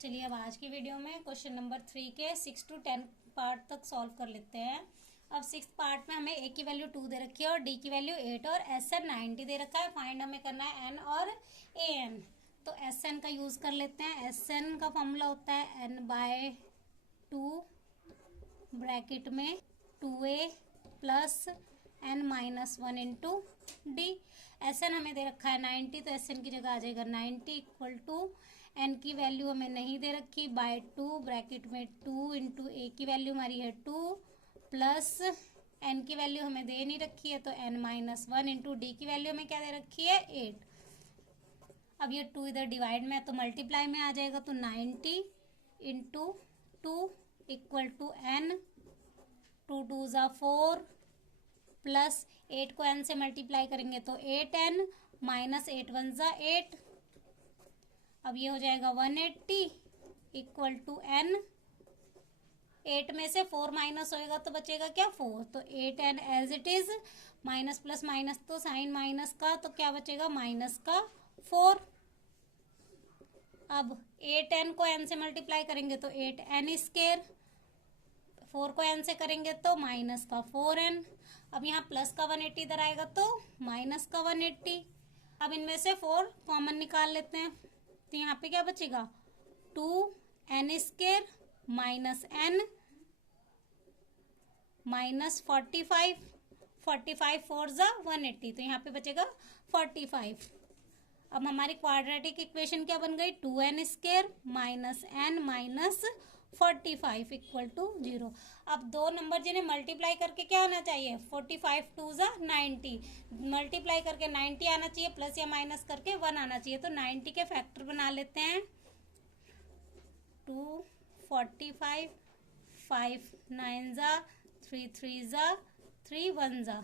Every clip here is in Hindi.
चलिए अब आज की वीडियो में क्वेश्चन नंबर 3 के 6 to 10 पार्ट तक सॉल्व कर लेते हैं। अब 6th पार्ट में हमें ए की वैल्यू 2 दे रखी है और डी की वैल्यू 8 और एस एन 90 दे रखा है। फाइंड हमें करना है एन और ए एन। तो एस एन का यूज कर लेते हैं। एस एन का फॉर्मूला होता है एन बाय 2 ब्रैकेट में 2a plus n minus 1 into d. S n हमें दे रखा है 90, तो एस एन की जगह आ जाएगा 90 इक्वल टू एन की वैल्यू हमें नहीं दे रखी बाय 2 ब्रैकेट में 2 इंटू ए की वैल्यू हमारी है 2 प्लस एन की वैल्यू हमें दे नहीं रखी है तो एन माइनस 1 इंटू डी की वैल्यू हमें क्या दे रखी है 8। अब ये 2 इधर डिवाइड में है तो मल्टीप्लाई में आ जाएगा, तो 90 इंटू 2 इक्वल टू एन, 2 2 ज़ा 4 प्लस 8 को एन से मल्टीप्लाई करेंगे तो 8n माइनस 8 1 ज़ा 8। अब ये हो जाएगा 180 इक्वल टू एन। 8 में से 4 माइनस होएगा तो बचेगा क्या 4, तो 8n as it is. Minus plus minus तो साइन माइनस का, तो क्या बचेगा माइनस का 4। अब 8n को n से मल्टीप्लाई करेंगे तो 8n स्क्वायर, 4 को n से करेंगे तो माइनस का 4n। अब यहाँ प्लस का 180 इधर आएगा तो माइनस का 180। अब इनमें से 4 कॉमन निकाल लेते हैं तो यहाँ पे क्या बचेगा 2n square minus n minus 45, 45 4 ज़ा 180, तो यहाँ पे बचेगा 45। अब हमारी क्वाड्रेटिक इक्वेशन क्या बन गई 2n square minus n minus 45 equal to 0। अब दो नंबर जिन्हें मल्टीप्लाई करके क्या आना चाहिए 45 2 ज़ा 90, मल्टीप्लाई करके 90 आना चाहिए, प्लस या माइनस करके 1 आना चाहिए। तो 90 के फैक्टर बना लेते हैं 2 45 5 9 ज़ा 3 3 ज़ा 3 1 ज़ा,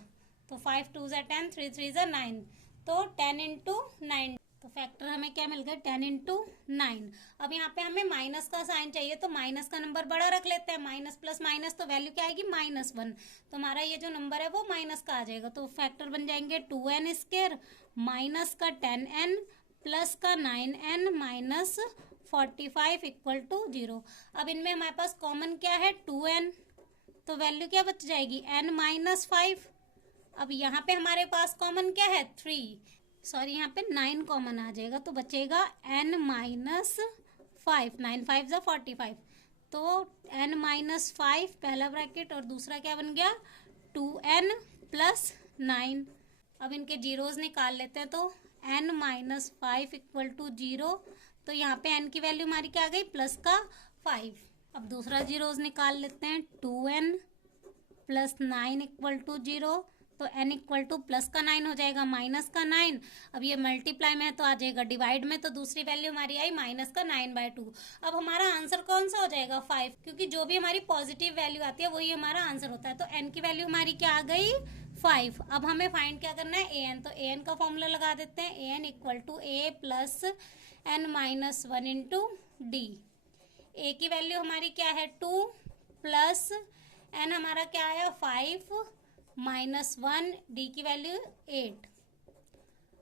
तो 5 2 ज़ा 10 3 3 ज़ा 9, तो 10 इंटू 9, तो फैक्टर हमें क्या मिल गया 10 इंटू 9। अब यहाँ पे हमें माइनस का साइन चाहिए तो माइनस का नंबर बड़ा रख लेते हैं। माइनस प्लस माइनस तो वैल्यू क्या आएगी -1, तो हमारा ये जो नंबर है वो माइनस का आ जाएगा। तो फैक्टर बन जाएंगे 2n स्क्वायर माइनस का 10n प्लस का 9n माइनस 45 इक्वल टू 0। अब इनमें हमारे पास कॉमन क्या है 2n, तो वैल्यू क्या बच जाएगी n माइनस 5। अब यहाँ पे हमारे पास कॉमन क्या है 3, सॉरी यहाँ पे 9 कॉमन आ जाएगा तो बचेगा n माइनस 5, 9 5 ज़ा 45, तो n माइनस 5 पहला ब्रैकेट और दूसरा क्या बन गया 2n प्लस 9। अब इनके जीरोज निकाल लेते हैं तो n माइनस 5 इक्वल टू 0, तो यहाँ पे n की वैल्यू हमारी क्या आ गई प्लस का 5। अब दूसरा जीरोज निकाल लेते हैं 2n प्लस 9 इक्वल टू 0, तो n इक्वल टू प्लस का 9 हो जाएगा माइनस का 9। अब ये मल्टीप्लाई में है तो आ जाएगा डिवाइड में, तो दूसरी वैल्यू हमारी आई माइनस का 9/2। अब हमारा आंसर कौन सा हो जाएगा 5, क्योंकि जो भी हमारी पॉजिटिव वैल्यू आती है वही हमारा आंसर होता है। तो n की वैल्यू हमारी क्या आ गई 5। अब हमें फाइंड क्या करना है an, तो an का फॉर्मूला लगा देते हैं an equal to a plus n minus 1 into d. a की वैल्यू हमारी क्या है 2 प्लस n हमारा क्या आया 5 माइनस 1, डी की वैल्यू 8।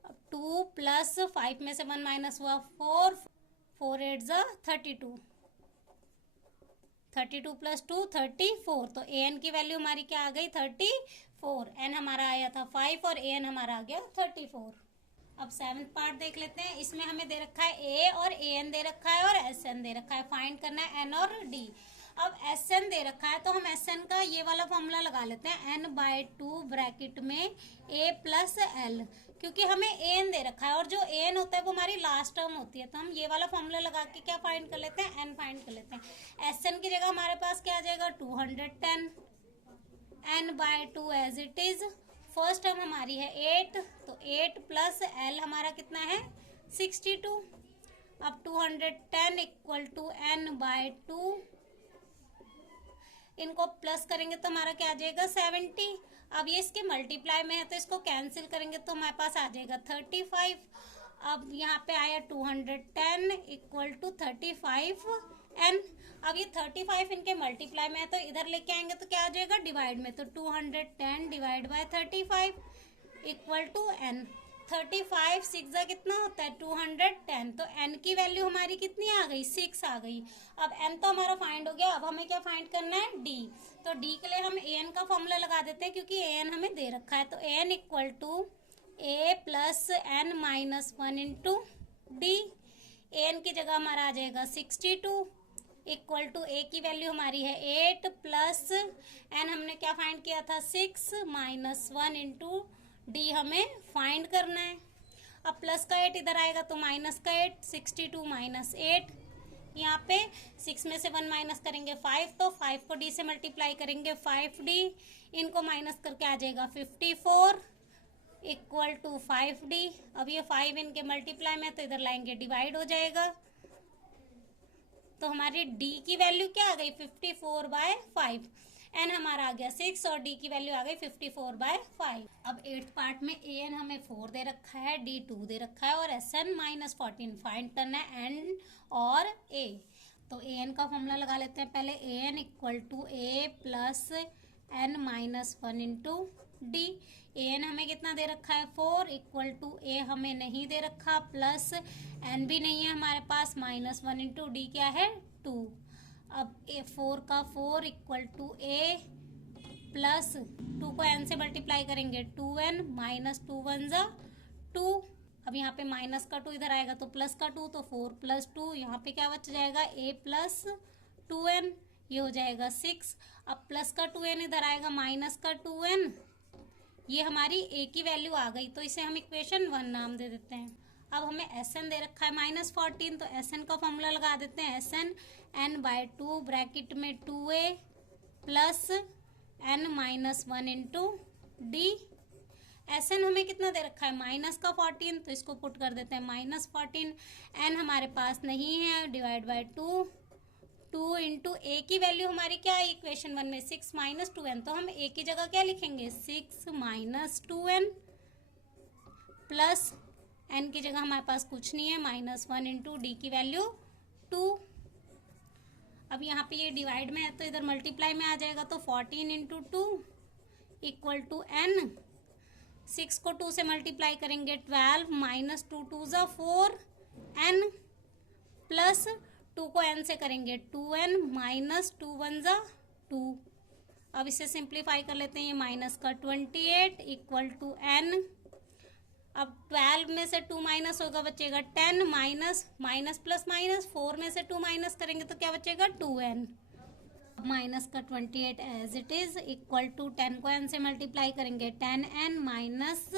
अब 2 प्लस 5 में से 1 माइनस हुआ 4, 4 8 ज़ा 32, 32 प्लस 2 34, तो ए एन की वैल्यू हमारी क्या आ गई 34। एन हमारा आया था 5 और ए एन हमारा आ गया 34। अब 7th पार्ट देख लेते हैं। इसमें हमें दे रखा है ए और ए एन दे रखा है और एस एन दे रखा है। फाइंड करना है एन और डी। अब एस एन दे रखा है तो हम एस एन का ये वाला फॉर्मूला लगा लेते हैं n/2 ब्रैकेट में a प्लस एल, क्योंकि हमें ए एन दे रखा है और जो ए एन होता है वो हमारी लास्ट टर्म होती है, तो हम ये वाला फॉर्मूला लगा के क्या फाइंड कर लेते हैं एन फाइंड कर लेते हैं। एस एन की जगह हमारे पास क्या आ जाएगा 210, n/2 as it is. First term हमारी है 8, तो 8 प्लस एल हमारा कितना है 62। अब 210 इक्वल टू n/2, इनको प्लस करेंगे तो हमारा क्या आ जाएगा 70। अब ये इसके मल्टीप्लाई में है तो इसको कैंसिल करेंगे तो हमारे पास आ जाएगा 35। अब यहाँ पे आया 210 इक्वल टू 35n। अब ये 35 इनके मल्टीप्लाई में है तो इधर लेके आएंगे तो क्या आ जाएगा डिवाइड में, तो 210 divide by 35 equal to n। 35 6 कितना होता है 210। तो n की वैल्यू हमारी कितनी आ गई 6 आ गई। अब n तो हमारा फाइंड हो गया, अब हमें क्या फाइंड करना है d। तो d के लिए हम an का फॉर्मूला लगा देते हैं क्योंकि an हमें दे रखा है। तो an equal to a plus n minus 1 into d. an की जगह हमारा आ जाएगा 62 इक्वल टू a की वैल्यू हमारी है 8 प्लस n हमने क्या फाइंड किया था 6 माइनस 1 इंटू डी हमें फाइंड करना है। अब प्लस का 8 इधर आएगा तो माइनस का 8, 62 माइनस 8। यहाँ पे 6 में से 1 माइनस करेंगे 5, तो 5 को d से मल्टीप्लाई करेंगे 5d, इनको माइनस करके आ जाएगा 54 इक्वल टू 5d। अब ये 5 इनके मल्टीप्लाई में तो इधर लाएंगे डिवाइड हो जाएगा। तो हमारी d की वैल्यू क्या आ गई 54/5। n हमारा आ गया 6 और d की वैल्यू आ गई 54/5। अब 8th पार्ट में an हमें 4 दे रखा है, d 2 दे रखा है और sn माइनस 14 फाइंड करना है n और a। तो an का फॉर्मूला लगा लेते हैं पहले। an equal to a plus n minus 1 into d. an हमें कितना दे रखा है 4 इक्वल टू a हमें नहीं दे रखा, प्लस n भी नहीं है हमारे पास, माइनस 1 इंटू डी क्या है 2। अब ए 4 का 4 इक्वल टू a प्लस 2 को n से मल्टीप्लाई करेंगे 2n माइनस 2 1 जा 2। अब यहाँ पे माइनस का 2 इधर आएगा तो प्लस का 2, तो 4 प्लस 2 यहाँ पे क्या बच जाएगा a प्लस 2n, ये हो जाएगा 6। अब प्लस का 2n इधर आएगा माइनस का 2n, ये हमारी a की वैल्यू आ गई तो इसे हम इक्वेशन 1 नाम दे देते हैं। अब हमें Sn दे रखा है माइनस 14, तो Sn का फॉर्मूला लगा देते हैं। Sn n/2 ब्रैकेट में 2a plus n minus 1 into D. Sn हमें कितना दे रखा है माइनस का 14, तो इसको पुट कर देते हैं माइनस 14। n हमारे पास नहीं है, डिवाइड बाय 2 इंटू ए की वैल्यू हमारी क्या है इक्वेशन 1 में 6 माइनस 2n, तो हम ए की जगह क्या लिखेंगे 6 माइनस 2n प्लस n की जगह हमारे पास कुछ नहीं है माइनस 1 इंटू डी की वैल्यू 2। अब यहाँ पे ये डिवाइड में है तो इधर मल्टीप्लाई में आ जाएगा, तो 14 इंटू 2 इक्वल टू n। 6 को 2 से मल्टीप्लाई करेंगे 12 माइनस 2 2 जा 4 n प्लस 2 को n से करेंगे 2n माइनस 2 1 जा 2। अब इसे सिंप्लीफाई कर लेते हैं, ये माइनस का 28 इक्वल टू n। अब 12 में से 2 माइनस होगा बचेगा 10 माइनस माइनस प्लस माइनस 4 में से 2 माइनस करेंगे तो क्या बचेगा 2n। माइनस का 28 as it is equal to 10 को n से मल्टीप्लाई करेंगे 10n माइनस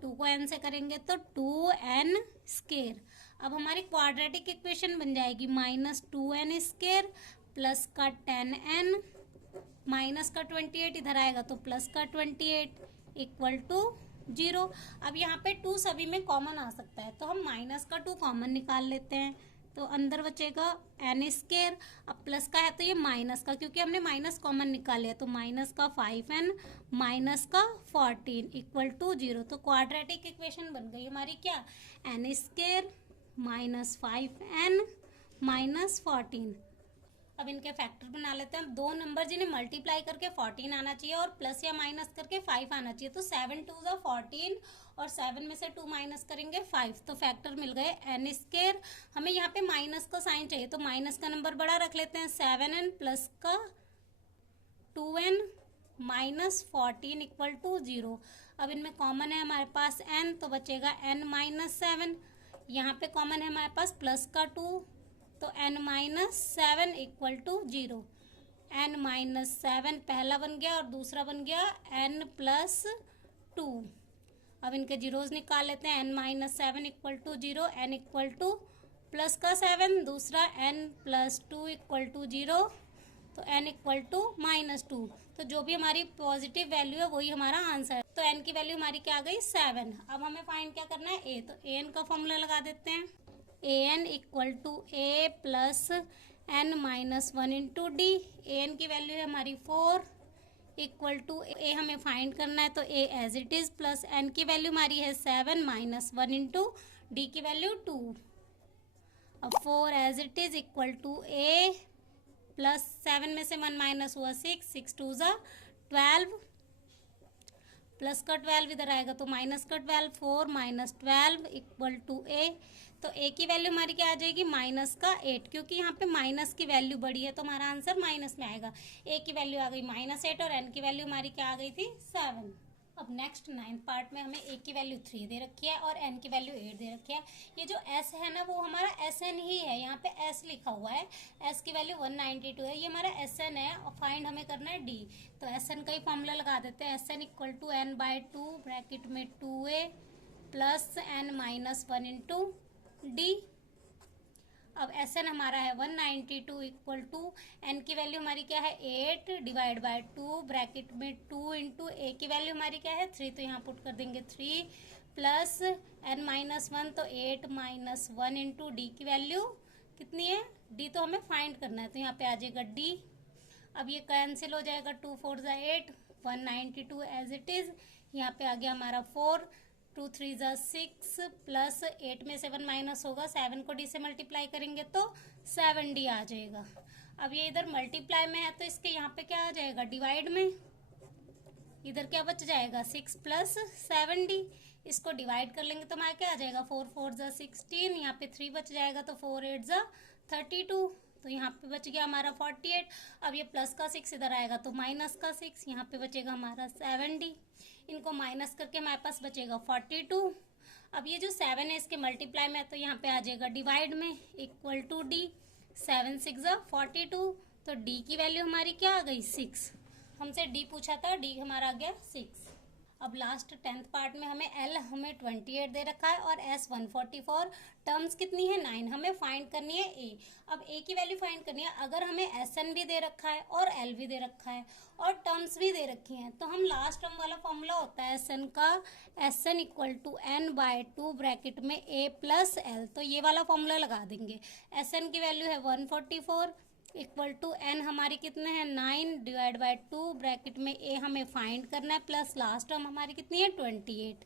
2 को n से करेंगे तो 2n स्क्वायर। अब हमारी क्वाड्रेटिक इक्वेशन बन जाएगी माइनस 2n स्क्वायर प्लस का 10n माइनस का 28 इधर आएगा तो प्लस का 28 इक्वल टू 0। अब यहाँ पे 2 सभी में कॉमन आ सकता है तो हम माइनस का 2 कॉमन निकाल लेते हैं, तो अंदर बचेगा n स्क्वायर। अब प्लस का है तो ये माइनस का, क्योंकि हमने माइनस कॉमन निकाल लिया, तो माइनस का 5n माइनस का 14 इक्वल टू 0। तो क्वाड्रेटिक इक्वेशन बन गई हमारी क्या n square minus 5n minus 14। अब इनके फैक्टर बना लेते हैं। अब दो नंबर जिन्हें मल्टीप्लाई करके 14 आना चाहिए और प्लस या माइनस करके 5 आना चाहिए, तो 7 2 जा 14 और 7 में से 2 माइनस करेंगे 5, तो फैक्टर मिल गए n स्क्वायर। हमें यहाँ पे माइनस का साइन चाहिए तो माइनस का नंबर बड़ा रख लेते हैं 7n प्लस का 2n माइनस 14 इक्वल टू 0। अब इनमें कॉमन है हमारे पास n, तो बचेगा n माइनस 7। यहाँ पे कॉमन है हमारे पास प्लस का 2, तो n minus 7 equal to 0। n minus 7 पहला बन गया और दूसरा बन गया n प्लस 2। अब इनके जीरोज निकाल लेते हैं। n minus 7 equal to 0, n equal to plus का 7, दूसरा n प्लस 2 इक्वल टू 0, तो n इक्वल टू माइनस 2। तो जो भी हमारी पॉजिटिव वैल्यू है वही हमारा आंसर है। तो n की वैल्यू हमारी क्या आ गई 7। अब हमें फाइंड क्या करना है a, तो an का फॉर्मूला लगा देते हैं। an equal to a plus n minus 1 into d. an की वैल्यू है हमारी 4 इक्वल टू a हमें फाइंड करना है, तो a as it is plus n की वैल्यू हमारी है 7 माइनस 1 इंटू डी की वैल्यू 2। अब 4 as it is equal to a plus 7 में से 1 माइनस हुआ 6, 6 2 जा 12 प्लस का 12 इधर आएगा तो माइनस का 12, 4 माइनस 12 इक्वल टू ए। तो ए की वैल्यू हमारी क्या आ जाएगी, माइनस का 8, क्योंकि यहाँ पे माइनस की वैल्यू बड़ी है तो हमारा आंसर माइनस में आएगा। ए की वैल्यू आ गई -8 और एन की वैल्यू हमारी क्या आ गई थी, 7। अब नेक्स्ट 9th पार्ट में हमें ए की वैल्यू 3 दे रखी है और एन की वैल्यू 8 दे रखी है। ये जो एस है ना वो हमारा एस एन ही है, यहाँ पे एस लिखा हुआ है, एस की वैल्यू 192 है, ये हमारा एस एन है और फाइंड हमें करना है डी। तो एस एन का ही फॉर्मूला लगा देते हैं, s n equal to n by 2 bracket में 2a plus n minus 1 into d. अब एस एन हमारा है 192 इक्वल टू एन की वैल्यू हमारी क्या है 8 डिवाइड बाय 2 ब्रैकेट में 2 इंटू ए की वैल्यू हमारी क्या है 3, तो यहाँ पुट कर देंगे 3 प्लस एन माइनस 1 तो 8 माइनस 1 इंटू डी की वैल्यू कितनी है, डी तो हमें फाइंड करना है तो यहाँ पे आ जाएगा डी। अब ये कैंसिल हो जाएगा, 2 4 ज़ा 8, 192 एज इट इज़, यहाँ पे आ गया हमारा 4, 2 3 ज़ा 6 प्लस 8 में 7 माइनस होगा, 7 को डी से मल्टीप्लाई करेंगे तो 7d आ जाएगा। अब ये इधर मल्टीप्लाई में है तो इसके यहाँ पे क्या आ जाएगा, डिवाइड में, इधर क्या बच जाएगा 6 प्लस 7d, इसको डिवाइड कर लेंगे तो हमारा क्या आ जाएगा 4 4 ज़ा 16, यहाँ पे 3 बच जाएगा तो 4 8 ज़ा 32, तो यहाँ पे बच गया हमारा 48। अब ये प्लस का 6 इधर आएगा तो माइनस का 6, यहाँ पे बचेगा हमारा 7d, इनको माइनस करके हमारे पास बचेगा 42। अब ये जो 7 है इसके मल्टीप्लाई में है तो यहाँ पे आ जाएगा डिवाइड में, इक्वल टू डी, 7 6 ज़ा 42, तो डी की वैल्यू हमारी क्या आ गई 6, हमसे डी पूछा था, डी हमारा आ गया 6। अब लास्ट 10th पार्ट में हमें एल हमें 28 दे रखा है और एस 144, टर्म्स कितनी है 9, हमें फाइंड करनी है ए। अब ए की वैल्यू फाइंड करनी है, अगर हमें एस एन भी दे रखा है और एल भी दे रखा है और टर्म्स भी दे रखी हैं तो हम लास्ट टर्म वाला फॉर्मूला होता है एस एन का, s n equal to n by 2 bracket में ए प्लस एल, तो ये वाला फॉर्मूला लगा देंगे। एस एन की वैल्यू है 144 इक्वल टू एन हमारी कितने हैं 9 डिवाइड बाय 2 ब्रैकेट में ए हमें फाइंड करना है प्लस लास्ट टर्म हमारी कितनी है 28।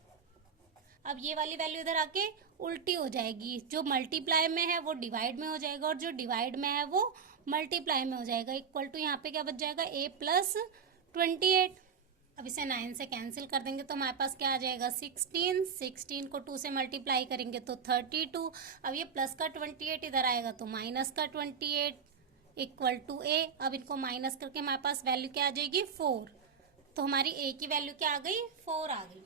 अब ये वाली वैल्यू इधर आके उल्टी हो जाएगी, जो मल्टीप्लाई में है वो डिवाइड में हो जाएगा और जो डिवाइड में है वो मल्टीप्लाई में हो जाएगा, इक्वल टू यहाँ पे क्या बच जाएगा ए प्लस 28। अब इसे 9 से कैंसिल कर देंगे तो हमारे पास क्या आ जाएगा 16, 16 को 2 से मल्टीप्लाई करेंगे तो 32। अब ये प्लस का 28 इधर आएगा तो माइनस का 28 इक्वल टू ए। अब इनको माइनस करके हमारे पास वैल्यू क्या आ जाएगी 4, तो हमारी ए की वैल्यू क्या आ गई 4 आ गई।